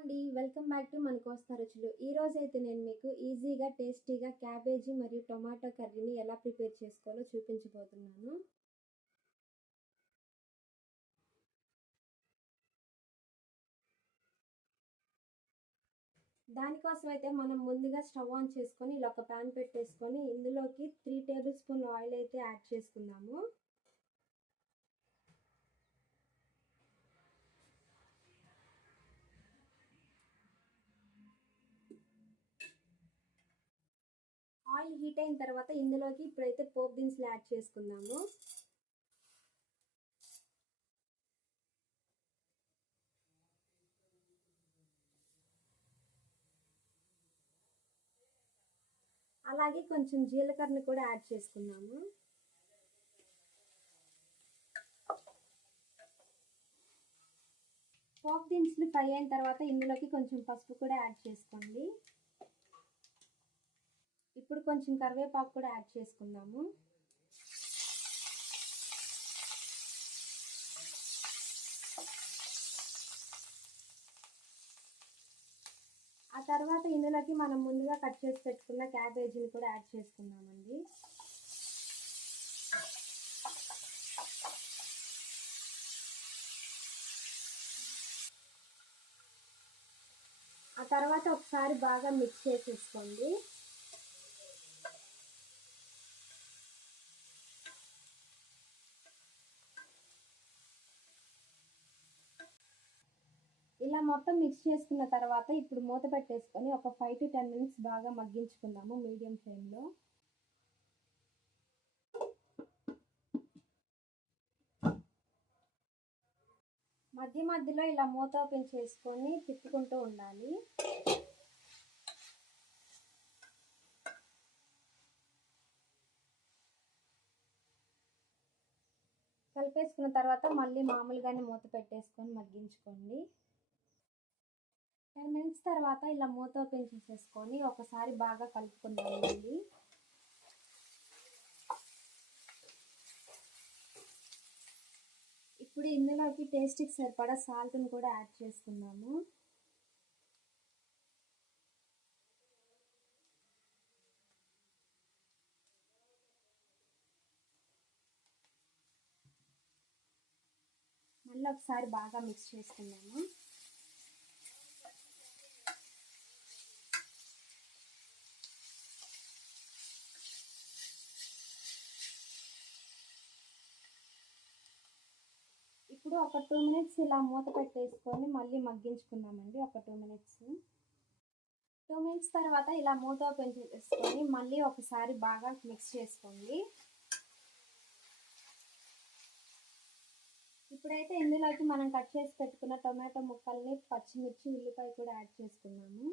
అండి, welcome back to మన కోస్తా రుచులు. ఈ రోజైతే నేను మీకు ఈజీగా టేస్టీగా క్యాబేజీ మరియు టొమాటో కర్రీని ఎలా ప్రిపేర్ చేసుకోవాలో చూపించబోతున్నాను. దానికోసం అయితే మనం ముందుగా స్టవ్ ఆన్ చేసుకొని ఇలా ఒక ప్యాన్ పెట్టేసుకొని ఇందులోకి 3 టేబుల్ స్పూన్ ఆయిల్ అయితే యాడ్ చేసుకుందాము. ఆయిల్ హీట్ అయిన తర్వాత ఇందులోకి ఇప్పుడైతే పోపు దినుసులు యాడ్ చేసుకుందాము. అలాగే కొంచెం జీలకర్రని కూడా యాడ్ చేసుకుందాము. పోపు దినుసులు ఫ్రై అయిన తర్వాత ఇందులోకి కొంచెం పసుపు కూడా యాడ్ చేసుకోండి. ఇప్పుడు కొంచెం కరివేపాకు కూడా యాడ్ చేసుకుందాము. ఆ తర్వాత ఇందులోకి మనం ముందుగా కట్ చేసి పెట్టుకున్న క్యాబేజీని కూడా యాడ్ చేసుకుందామండి. ఆ తర్వాత ఒకసారి బాగా మిక్స్ చేసేసుకోండి. ఇలా మొత్తం మిక్స్ చేసుకున్న తర్వాత ఇప్పుడు మూత పెట్టేసుకొని ఒక 5 to 10 minutes బాగా మగ్గించుకుందాము మీడియం ఫ్లేమ్లో. మధ్య మధ్యలో ఇలా మూత ఓపెన్ చేసుకొని తిప్పుకుంటూ ఉండాలి. కలిపేసుకున్న తర్వాత మళ్ళీ మామూలుగానే మూత పెట్టేసుకొని మగ్గించుకోండి. 10 minutes తర్వాత ఇలా మూత ఓపెన్ చేసేసుకొని ఒకసారి బాగా కలుపుకుందామండి. ఇప్పుడు ఇందులోకి టేస్ట్కి సరిపడా సాల్ట్ని కూడా యాడ్ చేసుకుందాము. మళ్ళీ ఒకసారి బాగా మిక్స్ చేసుకుందాము. ఇప్పుడు ఒక 2 minutes ఇలా మూత పెట్టేసుకొని మళ్ళీ మగ్గించుకుందామండి. ఒక 2 minutes. 2 minutes తర్వాత ఇలా మూత ఓపెన్ చేసుకొని మళ్ళీ ఒకసారి బాగా మిక్స్ చేసుకోండి. ఇప్పుడైతే ఇందులోకి మనం కట్ చేసి పెట్టుకున్న టొమాటో ముక్కల్ని, పచ్చిమిర్చి, ఉల్లిపాయ కూడా యాడ్ చేసుకున్నాము.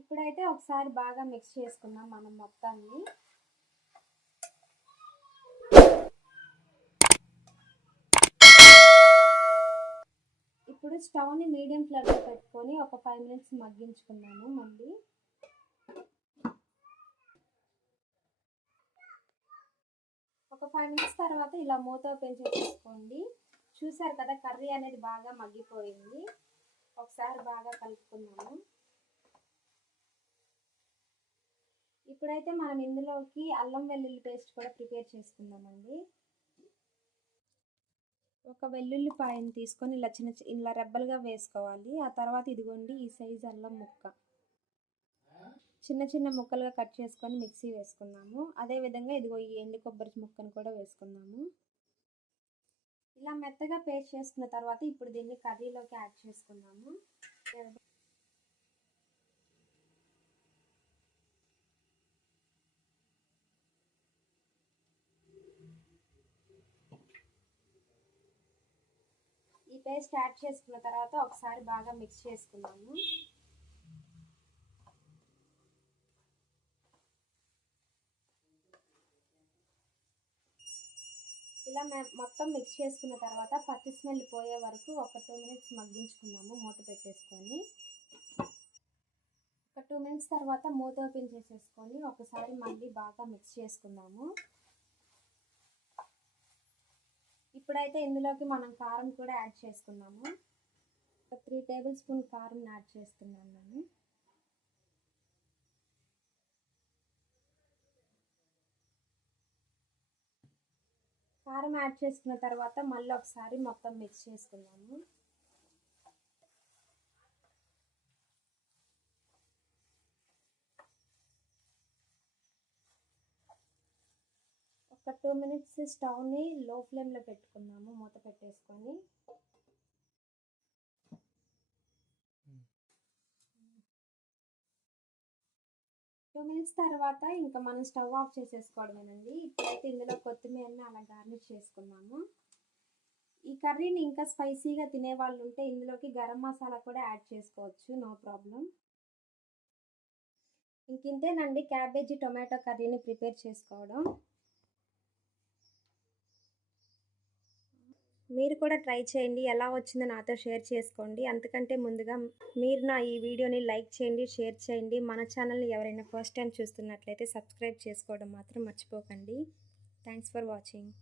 ఇప్పుడైతే ఒకసారి బాగా మిక్స్ చేసుకున్నాం మనం మొత్తాన్ని. ఇప్పుడు స్టవ్ని మీడియం ఫ్లేమ్లో పెట్టుకొని ఒక 5 minutes మగ్గించుకున్నాము. మళ్ళీ ఒక 5 minutes తర్వాత ఇలా మూత ఓపెన్ చేసేసుకోండి. చూసారు కదా, కర్రీ అనేది బాగా మగ్గిపోయింది. ఒకసారి బాగా కలుపుకున్నాము. ఇప్పుడైతే మనం ఇందులోకి అల్లం వెల్లుల్లి పేస్ట్ కూడా ప్రిపేర్ చేసుకుందామండి. ఒక వెల్లుల్లిపాయని తీసుకొని ఇలా రెబ్బలుగా వేసుకోవాలి. ఆ తర్వాత ఇదిగోండి ఈ సైజు అల్లం ముక్క చిన్న చిన్న ముక్కలుగా కట్ చేసుకొని మిక్సీ వేసుకున్నాము. అదేవిధంగా ఇదిగో ఈ ఎండు కొబ్బరి ముక్కను కూడా వేసుకున్నాము. ఇలా మెత్తగా పేస్ట్ చేసుకున్న తర్వాత ఇప్పుడు దీన్ని కర్రీలోకి యాడ్ చేసుకున్నాము. ఈ పేస్ట్ యాడ్ చేసుకున్న తర్వాత ఒకసారి బాగా మిక్స్ చేసుకున్నాము. ఇలా మొత్తం మిక్స్ చేసుకున్న తర్వాత పచ్చి స్మెల్ పోయే వరకు ఒక 2 మినిట్స్ మగ్గించుకున్నాము మూత పెట్టేసుకొని. ఒక 2 మినిట్స్ తర్వాత మూత ఓపెన్ చేసేసుకొని ఒకసారి మళ్ళీ బాగా మిక్స్ చేసుకుందాము. ఇప్పుడైతే ఇందులోకి మనం కారం కూడా యాడ్ చేసుకుందాము. ఒక 3 టేబుల్ స్పూన్ కారం యాడ్ చేస్తున్నాను నేను. కారం యాడ్ చేసుకున్న తర్వాత మళ్ళీ ఒకసారి మొత్తం మిక్స్ చేసుకుందాము. ఒక 2 మినిట్స్ స్టవ్ని లో ఫ్లేమ్లో పెట్టుకుందాము మూత పెట్టేసుకొని. 2 మినిట్స్ తర్వాత ఇంకా మనం స్టవ్ ఆఫ్ చేసేసుకోవడమేనండి. ఇప్పుడైతే ఇందులో కొత్తిమీరని అలా గార్నిష్ చేసుకున్నాము. ఈ కర్రీని ఇంకా స్పైసీగా తినేవాళ్ళు ఉంటే ఇందులోకి గరం మసాలా కూడా యాడ్ చేసుకోవచ్చు, నో ప్రాబ్లం. ఇంకేనండి క్యాబేజీ టొమాటో కర్రీని ప్రిపేర్ చేసుకోవడం. మీరు కూడా ట్రై చేయండి, ఎలా వచ్చిందో నాతో షేర్ చేసుకోండి. అంతకంటే ముందుగా మీరు నా ఈ వీడియోని లైక్ చేయండి, షేర్ చేయండి. మన ఛానల్ని ఎవరైనా ఫస్ట్ టైం చూస్తున్నట్లయితే సబ్స్క్రైబ్ చేసుకోవడం మాత్రం మర్చిపోకండి. Thanks for watching.